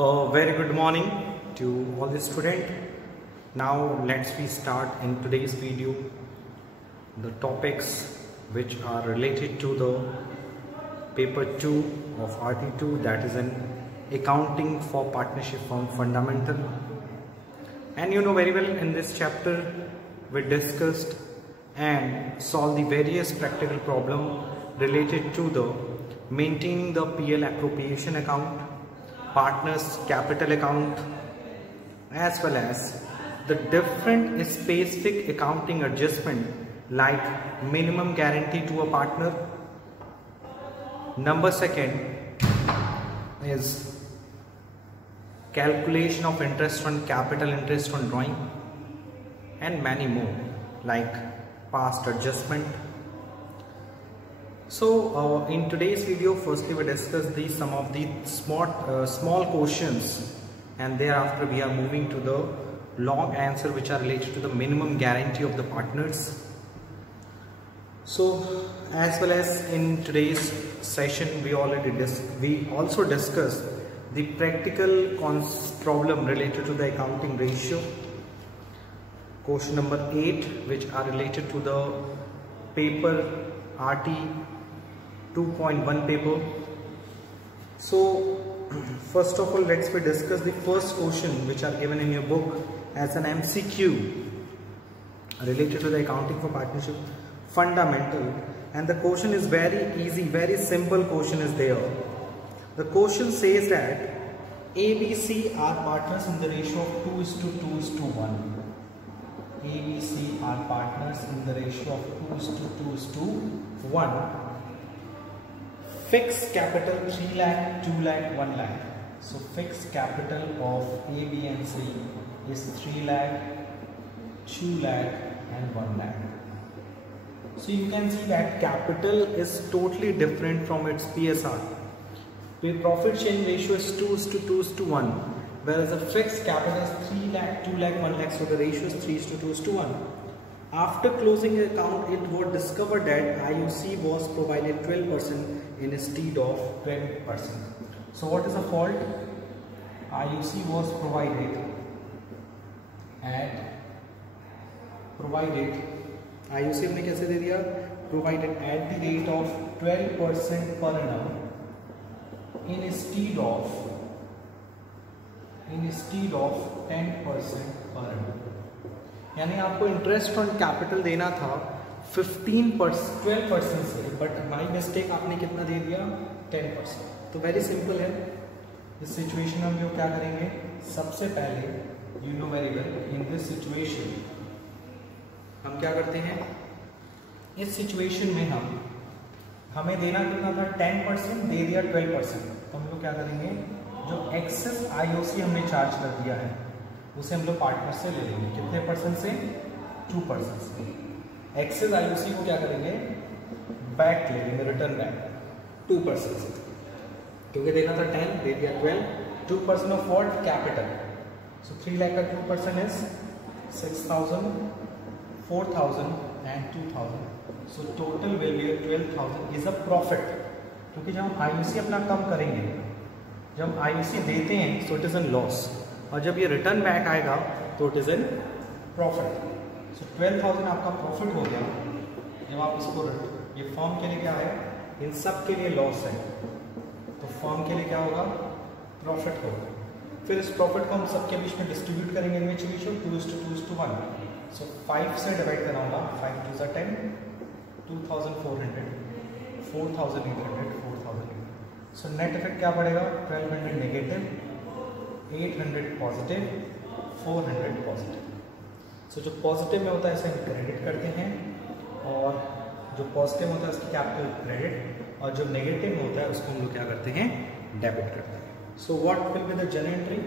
A very good morning to all the students. Now let's start in today's video the topics which are related to the paper 2 of RT2, that is an accounting for partnership firm fundamental. And you know very well, in this chapter we discussed and solved the various practical problem related to the maintaining the PL appropriation account, partners capital account, as well as the different specific accounting adjustment like minimum guarantee to a partner. Number second is calculation of interest on capital, interest on drawing, and many more like past adjustment. So in today's video, firstly we discuss some of the small questions, and thereafter we are moving to the long answer which are related to the minimum guarantee of the partners. So as well as in today's session we also discussed the practical problem related to the accounting ratio. Question number 8, which are related to the paper RT 2.1 paper. So first of all, let's discuss the first question which are given in your book as an MCQ related to the accounting for partnership fundamental, and the question is very easy, very simple question is there. The question says that ABC are partners in the ratio of 2:2:1. ABC are partners in the ratio of 2:2:1. Fixed capital 3 lakh, 2 lakh, 1 lakh. So fixed capital of A, B and C is 3 lakh, 2 lakh and 1 lakh. So you can see that capital is totally different from its PSR. The profit sharing ratio is 2:2:1, whereas the fixed capital is 3 lakh, 2 lakh, 1 lakh. So the ratio is 3:2:1. After closing the account, it was discovered that IUC was provided 12% instead of 10%. So what is the fault? IUC was provided IUC हमने कैसे दे दिया? Provided at the rate of 12% per annum instead of 10% per annum. यानी आपको interest on capital देना था 12% से, but my mistake आपने कितना दे दिया? 10%. तो वेरी सिंपल है. इस सिचुएशन में हम लोग क्या करेंगे? सबसे पहले you know very well, in this situation हम क्या करते हैं? इस सिचुएशन में हमें देना कितना था? 10%, दे दिया 12%. तो हम लोग क्या करेंगे? जो एक्सेस IOC हमने चार्ज कर दिया है उसे हम लोग पार्टनर से ले लेंगे. कितने परसेंट से? 2% से. एक्सेस IOC को क्या करेंगे? बैक ले लेंगे, रिटर्न बैक 2% से, क्योंकि देना था 10, दे दिया 12. 2% ऑफ व्हाट? कैपिटल. सो 3 लाख का 2% is 6,000, 4,000 and 2,000. So total will be 12,000 is a profit. क्योंकि जब हम IOC अपना कम करेंगे, जब हम IOC देते हैं so it is an loss, और जब ये रिटर्न बैक आएगा तो इट इज एन प्रॉफिट. सो 12,000 आपका प्रॉफिट हो गया. जब आप इसको, ये फर्म के लिए क्या है? इन सब के लिए लॉस है, तो फर्म के लिए क्या होगा? प्रॉफिट होगा. फिर इस प्रॉफिट को हम सबके बीच में डिस्ट्रीब्यूट करेंगे इन विच रेशियो? 2:2:1. सो 5 से डिवाइड कराऊंगा. 5 2 × 10, 2,400, 4,800, 4,800. सो नेट इफेक्ट क्या पड़ेगा? 1,200 नेगेटिव, 800 पॉजिटिव, 400 पॉजिटिव. सो जो पॉजिटिव में होता है इसे हम क्रेडिट करते हैं, और जो पॉजिटिव होता है उसकी कैपिटल क्रेडिट, और जो नेगेटिव में होता है उसको हम लोग क्या करते हैं? डेबिट करते हैं. So what will be the journal entry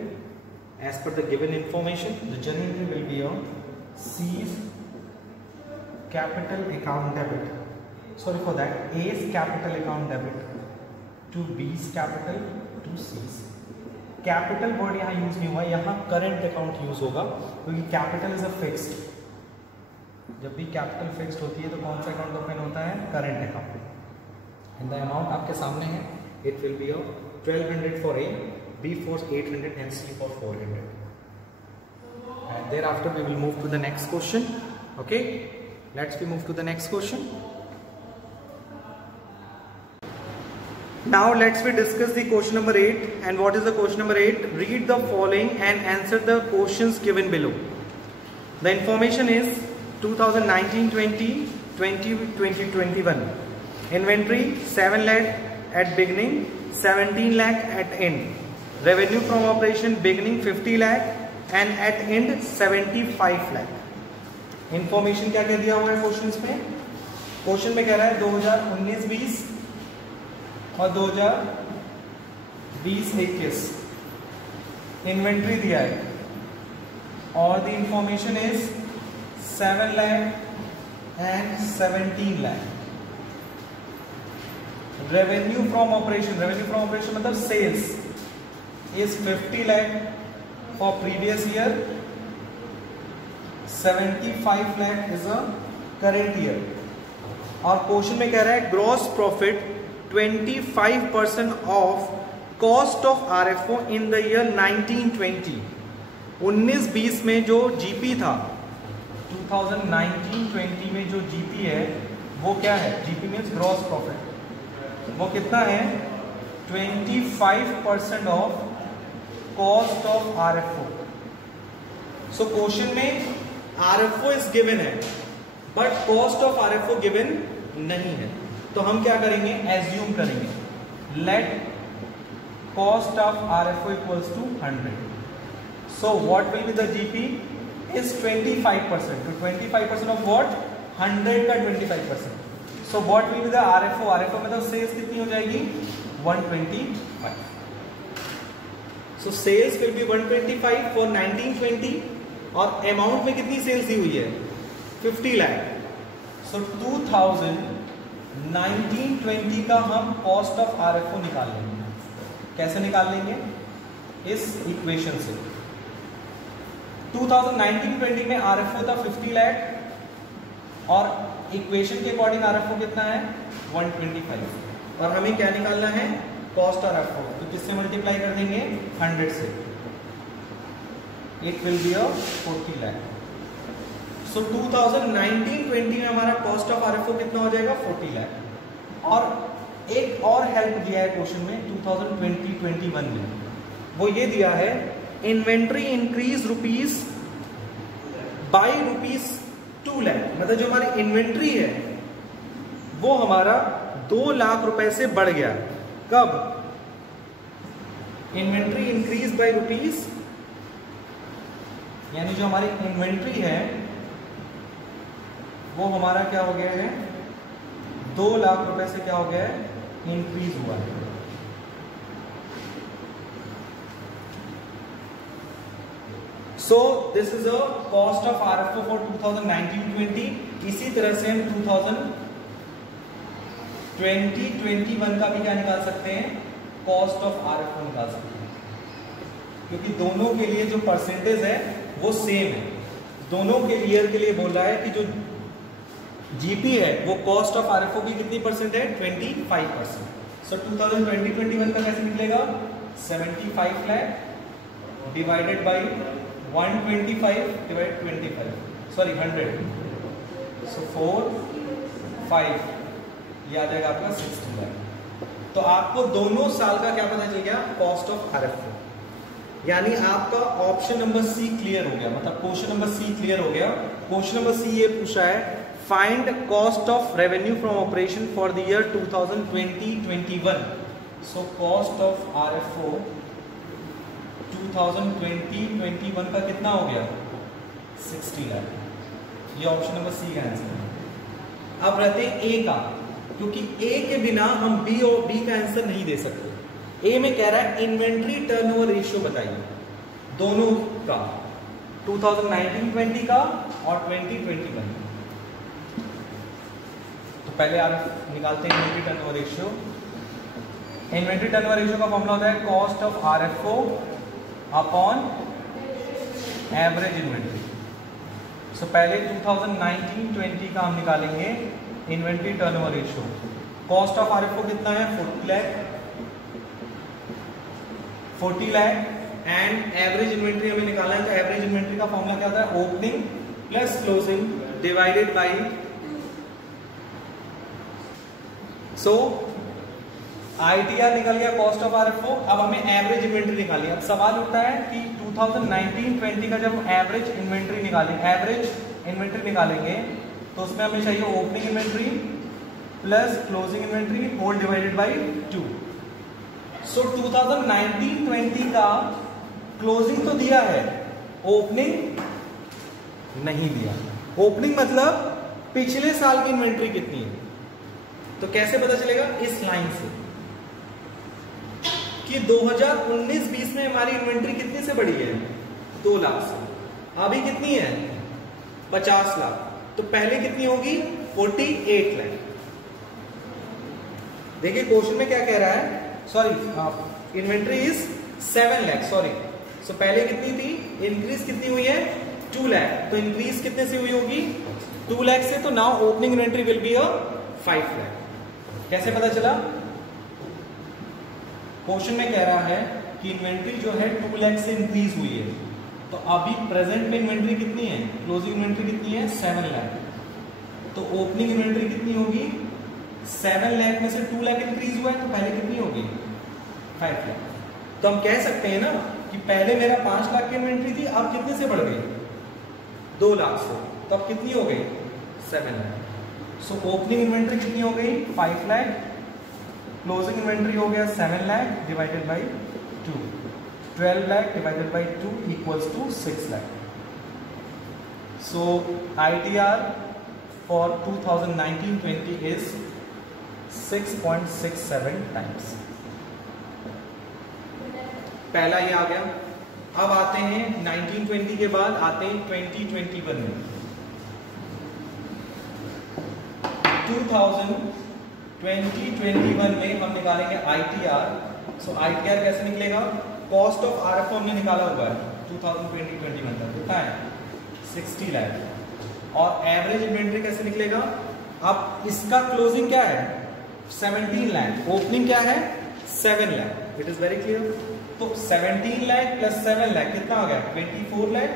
as per the given information? The journal entry will be on C's capital account debit. Sorry for that. A's capital account debit to B's capital to C's. Capital word यहाँ use नहीं हुआ, यहाँ current account use होगा, क्योंकि capital is a fixed. जब भी capital fixed होती है तो कौन सा अकाउंट ओपन होता है? Current account. And the amount आपके सामने है. It will B 1200 for a, B for 800 and C for 400. And thereafter we will move to the next question. Okay, let's move to the next question. Now let's discuss the question number 8. And what is the question number 8? Read the following and answer the questions given below. The information is 2019-20, 2020-21. Inventory 7 lakh at beginning, 17 lakh at end. Revenue from operation beginning 50 lakh and at end 75 lakh. Information क्या क्या दिया हुआ है questions में? Question में कह रहा है 2019-20 और 2020-21 इन्वेंट्री दिया है और the information is 7 lakh and 17 lakh. Revenue from operation मतलब sales is 50 lakh for previous year, 75 lakh is a current year. और क्वेश्चन में कह रहा है gross profit 25% of cost of RFO in the year 1920. 19-20 में जो जीपी था, 2019-20 में जो जीपी है वो क्या है? GP means gross profit. वो कितना है? 25% of cost of RFO. So question में आरएफओ इज गिवन है but cost of RFO given नहीं है. तो हम क्या करेंगे? एज्यूम करेंगे let cost of RFO equals to 100. So what will be the GP is 25%. तो 25% ऑफ व्हाट? 100 का 25%. So what will be the RFO? RFO में तो सेल्स कितनी हो जाएगी? 125. So sales will be 125 for 1920 और अमाउंट में कितनी सेल्स दी हुई है? 50 lakh. सो 2019-20 का हम कॉस्ट ऑफ आरएफओ निकाल लेंगे. कैसे निकाल लेंगे? इस इक्वेशन से. 2019-20 में आरएफओ था 50 lakh और इक्वेशन के अकॉर्डिंग आरएफओ कितना है? 125. और हमें क्या निकालना है? Cost RFO. तो किससे मल्टीप्लाई कर देंगे? 100 से. It will B 40 lakh. सो 2019-20 में हमारा कॉस्ट ऑफ आरएफओ कितना हो जाएगा? 40 lakh. और एक और हेल्प दिया है क्वेश्चन में 2020-21 में. वो ये दिया है inventory increase rupees by rupees 2 lakh. मतलब जो हमारी इन्वेंट्री है वो हमारा 2 लाख रुपए से बढ़ गया. कब? इन्वेंट्री इंक्रीज बाई रुपीज, यानी जो हमारी इन्वेंट्री है वो हमारा क्या हो गया है? 2 लाख रुपए से क्या हो गया है? इंक्रीज हुआ है. So this is a cost of RFO for 2019-20. इसी तरह से हम 2020-21 का भी क्या निकाल सकते हैं? कॉस्ट ऑफ आरएफओ निकाल सकते हैं, क्योंकि दोनों के लिए जो परसेंटेज है वो सेम है. दोनों के ईयर के लिए बोल रहा है कि जो जीपी है वो कॉस्ट ऑफ आरएफओ की कितनी परसेंट है? 25%. सो 2020-21 का कैसे निकलेगा? 75 lakh divided by 125 divide 25, sorry 100. सो 4, 5 ये आ जाएगा आपका 60 lakh. तो आपको दोनों साल का क्या पता चल गया? Cost of RFO. यानी आपका ऑप्शन नंबर सी क्लियर हो गया, मतलब क्वेश्चन नंबर सी क्लियर हो गया. क्वेश्चन नंबर सी ये पूछा है find cost of revenue from operation for the year 2020-21. So cost of RFO 2020-21 का कितना हो गया? 60 lakh. ये ऑप्शन नंबर सी का आंसर है. अब रहते हैं ए का, क्योंकि ए के बिना हम बी और बी का आंसर नहीं दे सकते. ए में कह रहा है इन्वेंट्री टर्नओवर रेशियो बताइए दोनों का, 2019-20 का और 2021. तो पहले आप निकालते हैं inventory turnover ratio. Inventory turnover ratio का फॉर्मूला होता है cost of RFO upon average inventory. So पहले 2019-20 का हम निकालेंगे inventory turnover ratio. Cost of RFO कितना है? 40 lakh. 40 lakh and average inventory हमें निकालना है, तो एवरेज इन्वेंट्री का फॉर्मूला क्या होता है, opening plus closing divided by, so ITR निकल गया, कॉस्ट ऑफ RFO। अब हमें एवरेज इन्वेंट्री निकाली। अब सवाल उठता है कि 2019-20 का जब एवरेज इन्वेंट्री निकालेंगे तो उसमें हमें चाहिए opening inventory plus closing inventory whole divided by 2। So 2019-20 का क्लोजिंग तो दिया है, ओपनिंग नहीं दिया। ओपनिंग मतलब पिछले साल की इन्वेंट्री कितनी है, तो कैसे पता चलेगा, इस लाइन से कि 2019-20 में हमारी इन्वेंट्री कितनी से बढ़ी है, 2 लाख से, अभी कितनी है 50 लाख, तो पहले कितनी होगी 48 लाख। देखिए क्वेश्चन में क्या कह रहा है, sorry inventory is 7 lakh, sorry, so पहले कितनी थी, इंक्रीज कितनी हुई है 2 लाख, तो इंक्रीज कितने से हुई होगी 2 लाख से, तो now opening inventory will be 5 lakh. कैसे पता चला, क्वेश्चन में कह रहा है कि इन्वेंट्री जो है 2 लाख से इंक्रीज हुई है, तो अभी प्रेजेंट में इन्वेंट्री कितनी है, क्लोजिंग इन्वेंट्री कितनी है 7 लाख, तो ओपनिंग इन्वेंट्री कितनी होगी 7 लाख में से 2 लाख इंक्रीज हुआ है, तो पहले कितनी होगी 5 लाख। तो हम कह सकते हैं ना कि पहले मेरा 5 लाख की इन्वेंट्री थी, अब कितने से बढ़ गई 2 लाख से, तो अब कितनी हो गई 7 लाख। सो ओपनिंग इन्वेंट्री कितनी हो गई 5 लाख, क्लोजिंग इन्वेंट्री हो गया 7 lakh divided by 2, 12 lakh divided by 2 equals to 6 lakh. So ITR for 2019-20 is 6.67 times. पहला ये आ गया। अब आते हैं 1920 के बाद आते हैं 2021 में। 2021 में हम निकालेंगे ITR। सो ITR कैसे निकलेगा, कॉस्ट ऑफ RFO हमने निकाला हुआ है 2020-21 तक कितना है 60 लाख, और एवरेज इन्वेंट्री कैसे निकलेगा, अब इसका क्लोजिंग क्या है 17 लाख, ओपनिंग क्या है 7 lakh, it is very clear. तो 17 लाख प्लस 7 लाख कितना आ गया 24 लाख,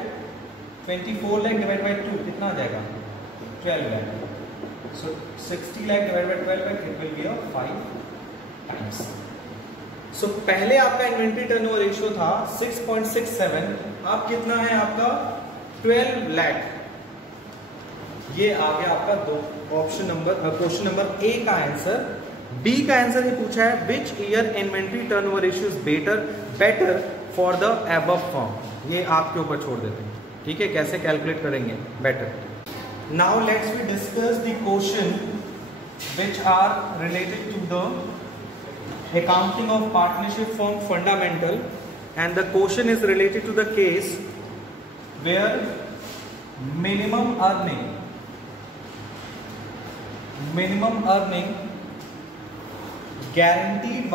24 लाख डिवाइड बाई 2 कितना आ जाएगा 12 lakh. So 60 lakh divide by 12 lakh it will be 5 times. So पहले आपका इन्वेंट्री टर्नओवर रेशियो था 6.67, अब कितना है आपका 12 लाख। ये आ गया आपका क्वेश्चन नंबर ए का आंसर। बी का आंसर ये पूछा है which year inventory turnover ratio is better for the above firm. ये आपके ऊपर छोड़ देते हैं, ठीक है, कैसे कैलकुलेट करेंगे better. Now let's we discuss the question which are related to the accounting of partnership firm fundamental, and the question is related to the case where minimum earning guaranteed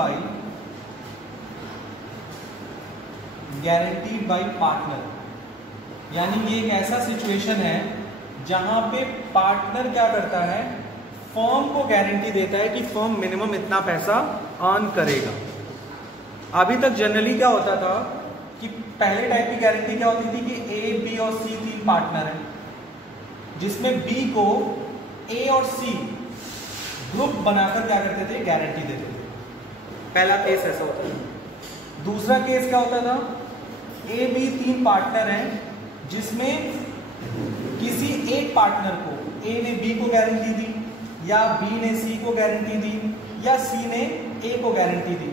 by partner, यानी ये एक ऐसा situation है जहां पे partner क्या करता है, फर्म को गारंटी देता है कि फर्म मिनिमम इतना पैसा अर्न करेगा। अभी तक जनरली क्या होता था कि पहले टाइप की गारंटी क्या होती थी कि ए, बी और सी 3 पार्टनर हैं, जिसमें बी को ए और सी ग्रुप बनाकर क्या करते थे, गारंटी देते थे। पहला केस ऐसा होता था। दूसरा केस क्या होता था, ए, बी 3 पार्टनर हैं, जिसमें किसी एक पार्टनर को ए ने बी को गारंटी दी, या बी ने सी को गारंटी दी, या सी ने ए को गारंटी दी।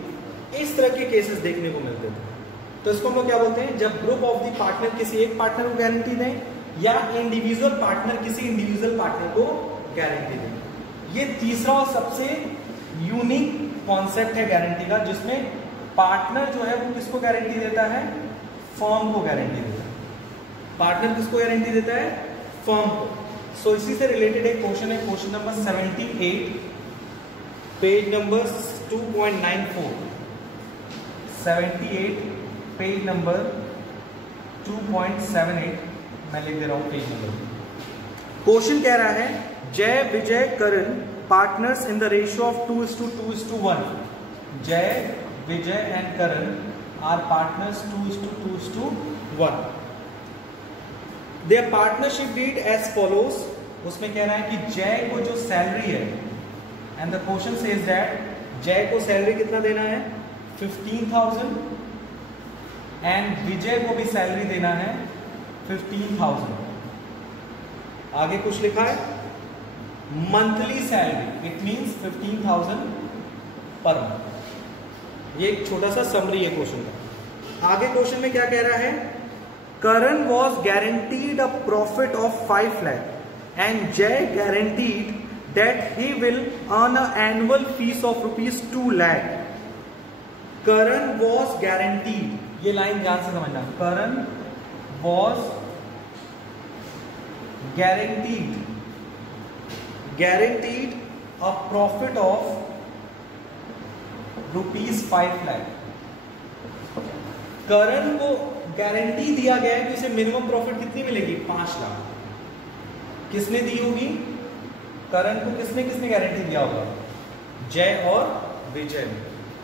इस तरह के केसेस देखने को मिलते थे। तो इसको हम लोग क्या बोलते हैं, जब ग्रुप ऑफ द पार्टनर किसी एक पार्टनर को गारंटी दें, या इंडिविजुअल पार्टनर किसी इंडिविजुअल पार्टनर को गारंटी दें। ये तीसरा और सबसे यूनिक कॉन्सेप्ट है गारंटी का, जिसमें पार्टनर जो है वो किसको गारंटी देता है, फर्म को गारंटी देता है। पार्टनर किसको गारंटी देता है, फर्म को। सो इसी से रिलेटेड एक क्वेश्चन है, question number 78, page number 2.94, 78 page number 2.78, मैं लिख दे रहा हूं पेज नंबर। क्वेश्चन कह रहा है Jai, Vijay, Karan partners in the ratio of 2:2:1। Jai, Vijay and Karan are partners 2:2:1. Their partnership deed as follows. उसमें कह रहा है कि जय को जो सैलरी है, and the question says that जय को सैलरी कितना देना है 15,000 एंड विजय को भी सैलरी देना है 15,000. आगे कुछ लिखा है monthly salary, it means 15,000 per month. ये एक छोटा सा समरी है क्वेश्चन का. आगे क्वेश्चन में क्या कह रहा है, Karan was guaranteed a profit of 5 lakh and Jai guaranteed that he will earn an annual fees of rupees 2 lakh. Karan was guaranteed, ये लाइन ध्यान से समझना, Karan was guaranteed a profit of rupees 5 lakh. करण को गारंटी दिया गया है कि उसे मिनिमम प्रॉफिट कितनी मिलेगी 5 लाख. किसने दी होगी, करण को किसने गारंटी दिया होगा, जय और विजय ने.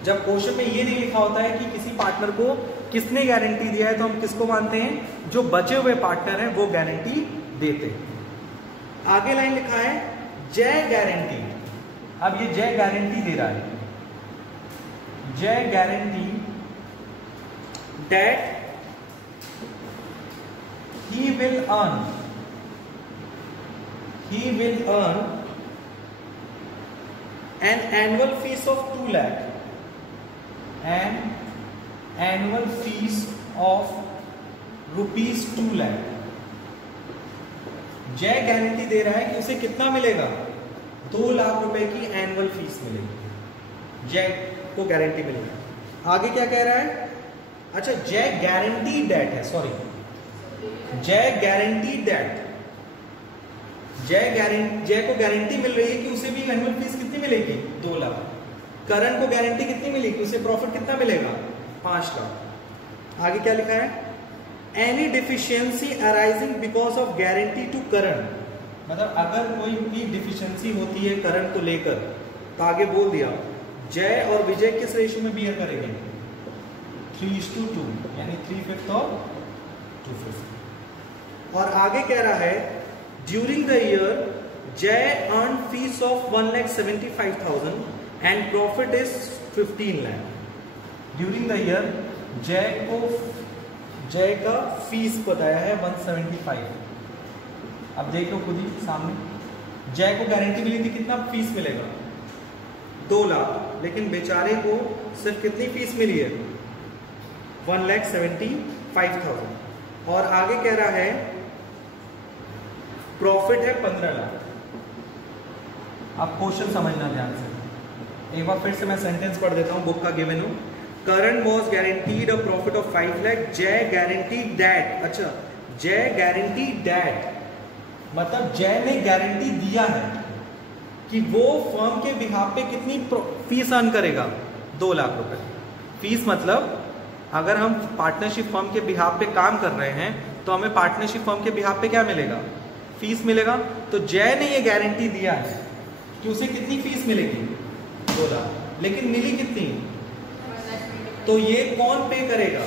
जब क्वेश्चन में ये नहीं लिखा होता है कि किसी पार्टनर को किसने गारंटी दिया है, तो हम किसको मानते हैं, जो बचे हुए पार्टनर हैं वो गारंटी देते हैं. आगे लाइन लिखा है जय गारंटी. अब ये जय गारंटी दे रहा है, जय guarantee that he will earn an annual fees of 2 lakh, an annual fees of rupees 2 lakh. जय गारंटी दे रहा है कि उसे कितना मिलेगा, 2 लाख रुपए की एनुअल फीस मिलेगी, जय को गारंटी मिलेगी. आगे क्या कह रहा है, अच्छा जय गारंटी दैट है, सॉरी जय गारंटी दैट, जय को गारंटी मिल रही है कि उसे भी एनुअल फीस कितनी मिलेगी 2 लाख. करण को गारंटी कितनी मिलेगी, उसे प्रॉफिट कितना मिलेगा 5 लाख. आगे क्या लिखा है, any deficiency arising because of guarantee to Karan. मतलब अगर कोई भी डिफिशियंसी होती है करण को लेकर, तो आगे बोल दिया जय और विजय किस रेशियो में बिहेव करेंगे 3:2, यानी 3/5 और 2/5. और आगे कह रहा है ड्यूरिंग द ईयर जय earn fees of 1,75,000 and profit is 15 lakh. During the year जय का फीस बताया है 175. अब देखो खुद ही सामने, जय को गारंटी मिली थी कितना फीस मिलेगा 2 लाख, लेकिन बेचारे को सिर्फ कितनी फीस मिली है 1,75,000. और आगे कह रहा है प्रॉफिट है 15 लाख. अब क्वेश्चन समझना ध्यान से, एक बार फिर से मैं सेंटेंस पढ़ देता हूं, बुक का गिवन हूं. Karan was guaranteed a profit of 5 lakh, Jai guaranteed that. अच्छा जय गारंटीड दैट मतलब जय ने गारंटी दिया है कि वो फर्म के बिहाफ पे कितनी फीस अर्न करेगा 2 लाख रुपए. फीस मतलब अगर हम पार्टनरशिप फर्म के बिहाफ पे काम कर रहे हैं तो हमें पार्टनरशिप फर्म के बिहाफ पे क्या मिलेगा, फीस मिलेगा. तो जय ने ये गारंटी दिया है कि उसे कितनी फीस मिलेगी 2 लाख, लेकिन मिली कितनी, तो ये कौन पे करेगा,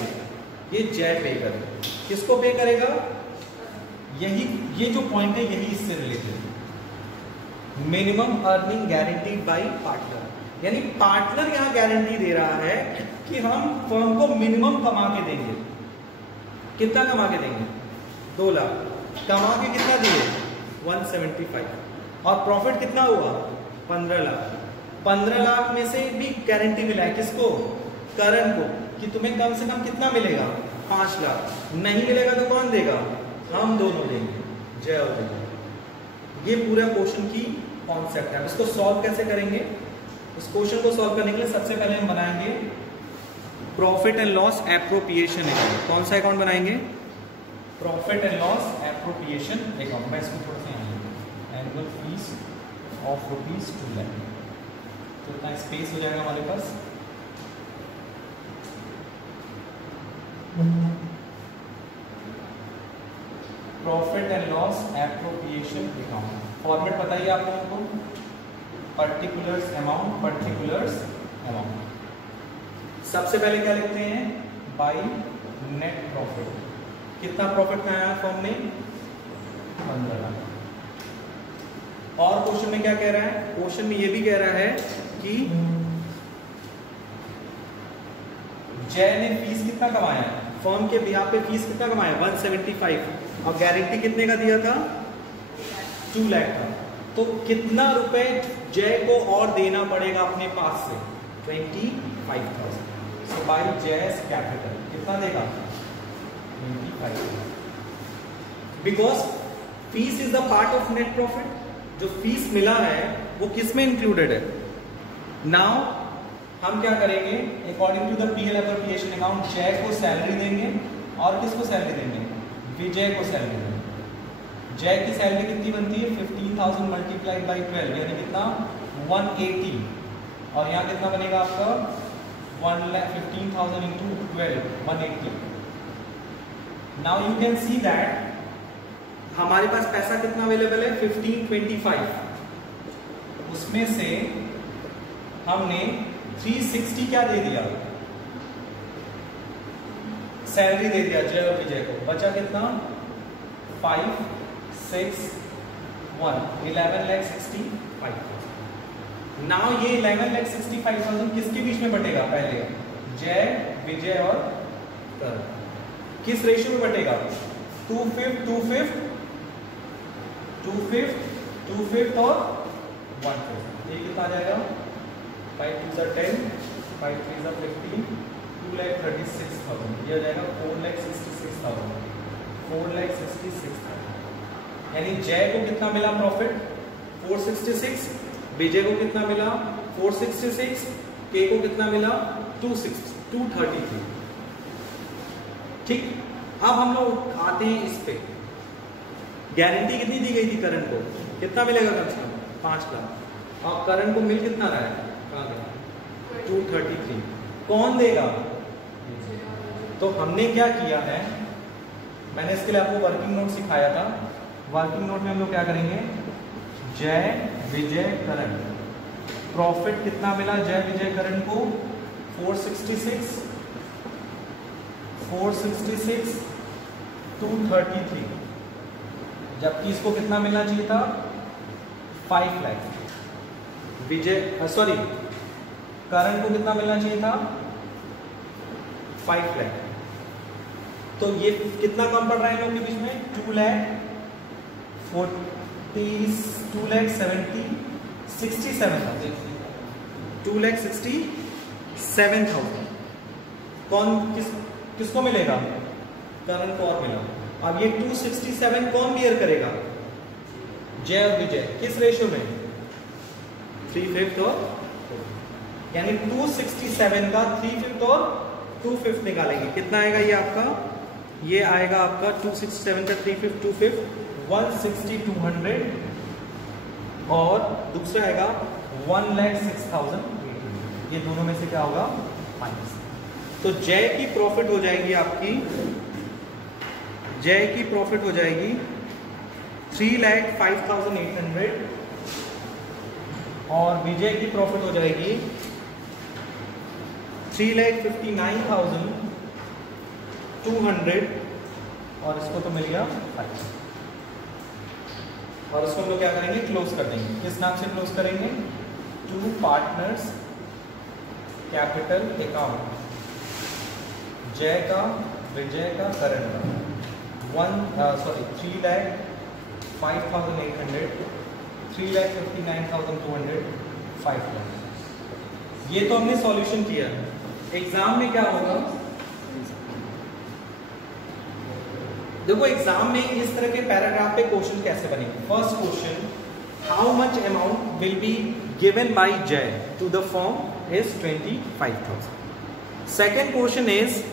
ये जय पे करेगा. किसको पे करेगा, यही ये जो पॉइंट है यही इससे related, minimum earning guaranteed bye partner. यानी पार्टनर यहां गारंटी दे रहा है कि हम फर्म को मिनिमम कमा के देंगे. कितना कमा के देंगे 2 लाख. कमा के कितना दिए 175, और प्रॉफिट कितना हुआ 15 लाख. 15 लाख में से भी गारंटी मिला है किसको, करण को, कि तुम्हें कम से कम कितना मिलेगा 5 लाख. नहीं मिलेगा तो कौन देगा, हम दोनों देंगे, जय और विजय. ये पूरा क्वेश्चन की कॉन्सेप्ट है. इसको सॉल्व कैसे करेंगे, इस क्वेश्चन को सॉल्व करने के लिए सबसे पहले हम बनाएंगे profit and loss appropriation account. कौन सा अकाउंट बनाएंगे, profit and loss appropriation account. मैं इसको थोड़ा सा annual fees of rupees 2 lakh, तो इतना स्पेस हो जाएगा हमारे पास. Profit and loss appropriation account. Format बताइए आप लोगों को, पर्टिकुलर्स अमाउंट. सबसे पहले क्या लिखते हैं, बाई नेट प्रॉफिट। कितना प्रॉफिट में आया फर्म ने? 15 लाख। और क्वेश्चन में क्या कह रहा है? क्वेश्चन में ये भी कह रहा है कि जय ने फीस कितना कमाया, फर्म के बिहाफ पे फीस कितना कमाया? 175, और गारंटी कितने का दिया था? 2 लाख का। तो कितना रुपए जय को और देना पड़ेगा अपने पास से? 25,000। सो बाय जयस कैपिटल कितना देगा? 25,000। Because fees is the part of net profit. जो फीस मिला है वो किस में इंक्लूडेड है? नाउ हम क्या करेंगे? According to the PL appropriation account Jai को सैलरी देंगे, और किसको सैलरी देंगे? विजय को सैलरी देंगे। जय की सैलरी कितनी बनती है? 15,000 मल्टीप्लाइड बाई 12 यानी कितना? 180। और यहाँ कितना बनेगा आपका? 15,000 into 12 180। Now you can see that हमारे पास पैसा कितना अवेलेबल है? 1525। उसमें से हमने 360 क्या दे दिया? सैलरी दे दिया जय और विजय को। बचा कितना? 5 6 1 11,65,000। नाउ ये 11,65,000 किसके बीच में बटेगा? पहले जय, विजय और करण। किस रेशियो में बटेगा? 2/5 2/5 2/5 2/5 और 1/5। ये कितना आ जाएगा? 5 2 10 5 3 15 2,36,000। ये आ जाएगा 4,66,000 4,66,000। यानी जय को कितना मिला प्रॉफिट? 466। विजय को कितना मिला? 466। के को कितना मिला? 233। ठीक। अब हम लोग आते हैं इस पे। गारंटी कितनी दी गई थी करण को? कितना मिलेगा कम से कम? 5 लाख। और करण को मिल कितना रहा है? 233। कौन देगा? तो हमने क्या किया है, मैंने इसके लिए आपको वर्किंग नोट सिखाया था। वर्किंग नोट में हम लोग क्या करेंगे? जय, विजय, करण। प्रॉफिट कितना मिला जय, विजय, करण को? 466 233। जबकि इसको कितना मिलना चाहिए था? 5 लाख। विजय सॉरी करण को कितना मिलना चाहिए था? 5 लाख। तो ये कितना कम पड़ रहा है इन लोगों के बीच में? 2,67,000। कौन किसको मिलेगा? करण को और मिला। अब ये 267 कौन बियर करेगा? जय और विजय। किस रेशियो में? 3/5 और 4। यानी 267 का 3/5 और 2/5 निकालेंगे। कितना आएगा ये आपका? ये आएगा आपका 267 का 3/5 2/5 160,200। और दूसरा आएगा 1,06,000। ये दोनों में से क्या होगा? माइनस। तो जय की प्रॉफिट हो जाएगी आपकी, जय की प्रॉफिट हो जाएगी 3,05,800। और विजय की प्रॉफिट हो जाएगी 3,59,200। और इसको तो मिल गया 5। और इसको हम लोग क्या करेंगे? क्लोज कर देंगे। किस नाम से क्लोज करेंगे? 2 पार्टनर्स कैपिटल अकाउंट। जय का, विजय का, करण का। 3,05,800 3,59,200 5 लाख। ये तो हमने सॉल्यूशन किया। एग्जाम में क्या होगा? देखो एग्जाम में इस तरह के पैराग्राफ पे क्वेश्चन कैसे बनेंगे। First question, how much amount will be given by Jai to the firm is 25,000। Second question is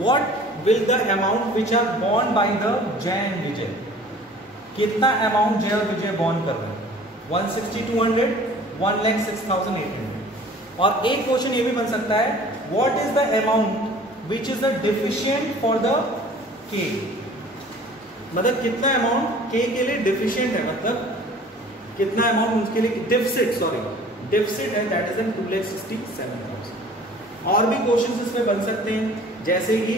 what will the amount which are borne by the Jai and Vijay. कितना अमाउंट जय और विजय बॉर्न कर रहे हैं? 160,200 1,06,800। और एक क्वेश्चन ये भी बन सकता है, what is the amount which is the deficient for the के। मतलब कितना अमाउंट के लिए डिफिशिएंट है, मतलब कितना अमाउंट उसके लिए डिफिसिट है, दैट इज 2,67,000। और भी क्वेश्चंस इसमें बन सकते हैं, जैसे कि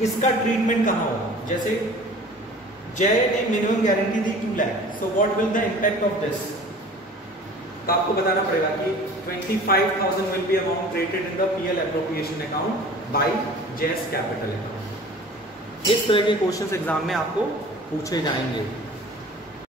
इसका ट्रीटमेंट कहां होगा। जैसे जय ने minimum guarantee the 2 lakh, so what will the impact of this. तो आपको बताना पड़ेगा कि 25,000 will be amount credited in the PL appropriation account by JAYS capital account. इस तरह के क्वेश्चंस एग्जाम में आपको पूछे जाएंगे।